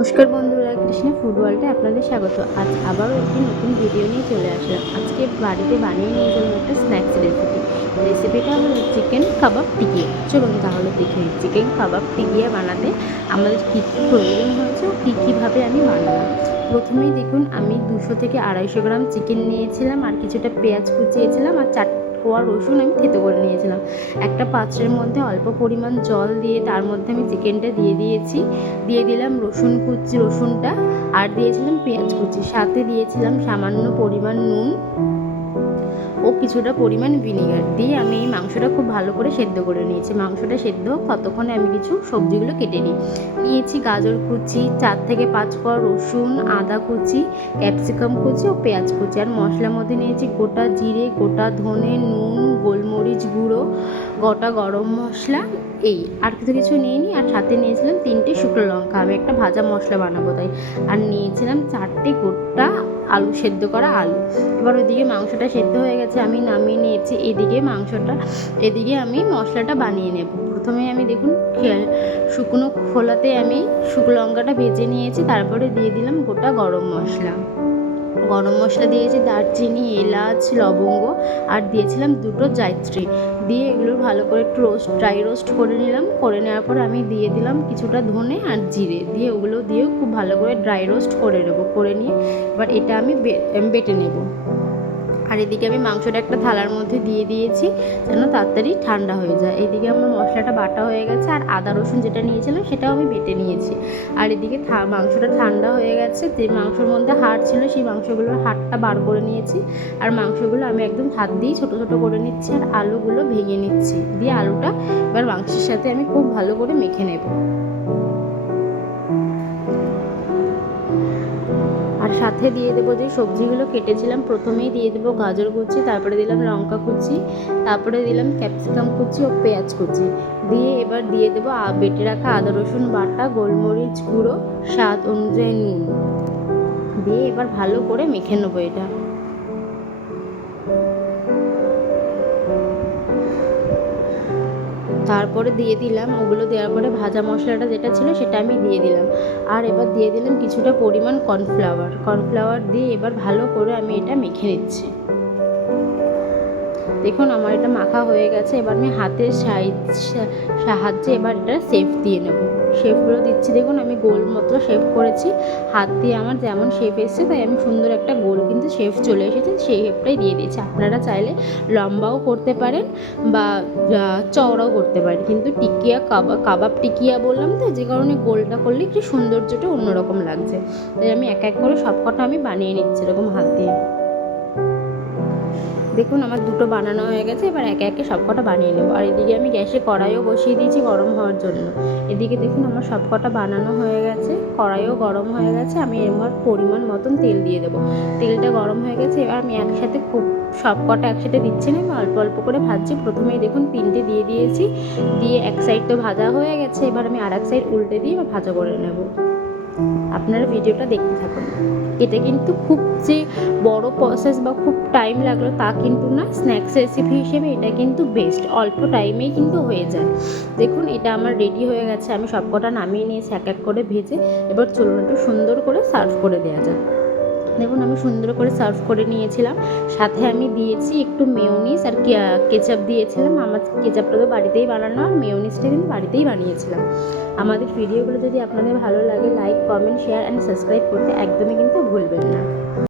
নমস্কার বন্ধুরা, কৃষ্ণা ফুড ওয়ার্ল্ডে আপনাদের স্বাগত। আজ আবারও একটি নতুন ভিডিও নিয়ে চলে আসলাম। আজকে বাড়িতে বানিয়ে নিয়ে যাব একটা স্ন্যাক্স রেসিপি রেসিপিটা হলো চিকেন কাবাব টিকিয়া। চলুন তাহলে দেখে নিই চিকেন কাবাব টিকিয়া বানাতে আমাদের কী কী প্রয়োজন হয়েছে ও কী কীভাবে আমি বানাবো প্রথমেই দেখুন, আমি দুশো থেকে আড়াইশো গ্রাম চিকেন নিয়েছিলাম আর কিছুটা পেঁয়াজ কুচিয়েছিলাম আর চার কোয়া রসুন আমি থেতো করে নিয়েছিলাম। একটা পাত্রের মধ্যে অল্প পরিমাণ জল দিয়ে তার মধ্যে আমি চিকেনটা দিয়ে দিয়েছি। দিয়ে দিলাম রসুন কুচি, রসুনটা, আর দিয়েছিলাম পেঁয়াজ কুচি। সাথে দিয়েছিলাম সামান্য পরিমাণ নুন। ও কিছুটা পরিমাণ ভিনেগার দিয়ে আমি এই মাংসটা খুব ভালো করে সেদ্ধ করে নিয়েছি। মাংসটা সেদ্ধ হোক, ততক্ষণে আমি কিছু সবজিগুলো কেটে নিই। নিয়েছি গাজর কুচি, চার থেকে পাঁচ কোয়া রসুন, আদা কুচি, ক্যাপসিকাম কুচি ও পেঁয়াজ কুচি। আর মশলার মধ্যে নিয়েছি গোটা জিরে, গোটা ধনে, নুন, গোলমরিচ গুঁড়ো, গোটা গরম মশলা, এই। আর কিছু কিছু নিয়ে নিই আর সাথে নিয়েছিলাম তিনটে শুকনো লঙ্কা। আমি একটা ভাজা মশলা বানাবো তাই। আর নিয়েছিলাম চারটে গোটা আলু সেদ্ধ করা আলু। এবার ওইদিকে মাংসটা সেদ্ধ হয়ে গেছে, আমি নামিয়ে নিয়েছি। এদিকে মাংসটা, এদিকে আমি মশলাটা বানিয়ে নেব। প্রথমে আমি দেখুন শুকনো খোলাতে আমি শুকনো লঙ্কাটা ভেজে নিয়েছি, তারপরে দিয়ে দিলাম গোটা গরম মশলা। গরম মশলা দিয়েছি, দারচিনি, এলাচ, লবঙ্গ, আর দিয়েছিলাম দুটো জায়ত্রী। দিয়ে এগুলো ভালো করে একটু রোস্ট ড্রাই রোস্ট করে নিলাম। করে নেওয়ার পর আমি দিয়ে দিলাম কিছুটা ধনে আর জিরে। দিয়ে ওগুলো দিয়েও খুব ভালো করে ড্রাই রোস্ট করে নেব, করে নিয়ে এবার এটা আমি বেটে নেব। আর এদিকে আমি মাংসটা একটা থালার মধ্যে দিয়ে দিয়েছি, যেন তাড়াতাড়ি ঠান্ডা হয়ে যায়। এদিকে আমার মশলাটা বাটা হয়ে গেছে, আর আদা রসুন যেটা নিয়েছিলাম সেটাও আমি বেটে নিয়েছি। আর এদিকে মাংসটা ঠান্ডা হয়ে গেছে, যে মাংসর মধ্যে হাড় ছিল সেই মাংসগুলোর হাড়টা বার করে নিয়েছি। আর মাংসগুলো আমি একদম হাত দিয়েই ছোটো ছোটো করে নিচ্ছি, আর আলুগুলো ভেঙে নিচ্ছি। দিয়ে আলুটা এবার মাংসের সাথে আমি খুব ভালো করে মেখে নেব। আর সাথে দিয়ে দেবো যে সবজিগুলো কেটেছিলাম, প্রথমেই দিয়ে দেবো গাজর কুচি, তারপরে দিলাম লঙ্কা কুচি, তারপরে দিলাম ক্যাপসিকাম কুচি ও পেঁয়াজ কুচি। দিয়ে এবার দিয়ে দেবো বেটে রাখা আদা, রসুন বাটা, গোলমরিচ গুঁড়ো, স্বাদ অনুযায়ী নুন। দিয়ে এবার ভালো করে মেখে নেব এটা। তারপরে দিয়ে দিলাম, ওগুলো দেওয়ার পরে ভাজা মশলাটা যেটা ছিল সেটা আমি দিয়ে দিলাম। আর এবার দিয়ে দিলাম কিছুটা পরিমাণ কর্নফ্লাওয়ার। কর্নফ্লাওয়ার দিয়ে এবার ভালো করে আমি এটা মেখে নিচ্ছি। দেখুন, আমার এটা মাখা হয়ে গেছে। এবার আমি হাতের সাহায্যে এবার এটা শেপ দিয়ে নেব। শেপগুলো দিচ্ছি, দেখুন, আমি গোল মতো শেপ করেছি। হাত দিয়ে আমার যেমন শেপ এসছে, তাই আমি সুন্দর একটা গোল কিন্তু শেপ চলে এসেছে, সেই শেপটাই দিয়ে দিয়েছি। আপনারা চাইলে লম্বাও করতে পারেন বা চওড়াও করতে পারেন। কিন্তু টিকিয়া কাবাব কাবাব টিকিয়া বললাম তো, যে কারণে গোলটা করলে একটু সৌন্দর্যটা অন্যরকম লাগছে। তাই আমি এক এক করে সবকটা আমি বানিয়ে নিচ্ছি, এরকম হাত দিয়ে। দেখুন আমার দুটো বানানো হয়ে গেছে, এবার একে একে সবকটা বানিয়ে নেব। আর এদিকে আমি গ্যাসে কড়াইও বসিয়ে দিয়েছি গরম হওয়ার জন্য। এদিকে দেখুন আমার সবকটা বানানো হয়ে গেছে, কড়াইও গরম হয়ে গেছে, আমি এবার পরিমাণ মতন তেল দিয়ে দেবো। তেলটা গরম হয়ে গেছে, এবার আমি একসাথে খুব সবকটা একসাথে দিচ্ছি না, আমি অল্প অল্প করে ভাজছি। প্রথমেই দেখুন তিনটে দিয়ে দিয়েছি, দিয়ে এক সাইড তো ভাজা হয়ে গেছে, এবার আমি আর এক সাইড উল্টে দিয়ে ভাজা করে নেব। আপনারা ভিডিওটা দেখতে থাকুন। এটা কিন্তু খুব যে বড় প্রসেস বা খুব টাইম লাগল তা কিন্তু না। স্ন্যাক্স রেসিপি হিসেবে এটা কিন্তু বেস্ট অল্প টাইমেই কিন্তু হয়ে যায়। দেখুন, এটা আমার রেডি হয়ে গেছে। আমি সবকটা নামিয়ে নিয়েছি, এক এক করে ভেজে। এবার চলুন একটু সুন্দর করে সার্ভ করে দেওয়া যাক। দেখুন, আমি সুন্দর করে সার্ভ করে নিয়েছিলাম। সাথে আমি দিয়েছি একটু মেয়নিস আর কেচাপ দিয়েছিলাম। আমার কেচাপটা তো বাড়িতেই বানানো আর মেয়নিসটা কিন্তু বাড়িতেই বানিয়েছিলাম। আমাদের ভিডিওগুলো যদি আপনাদের ভালো লাগে like comment share and subscribe করতে একদমই কিন্তু